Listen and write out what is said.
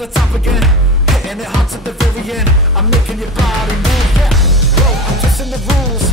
the top again, hitting it hard to the very end. I'm making your body move, yeah. Whoa, I'm twisting the rules.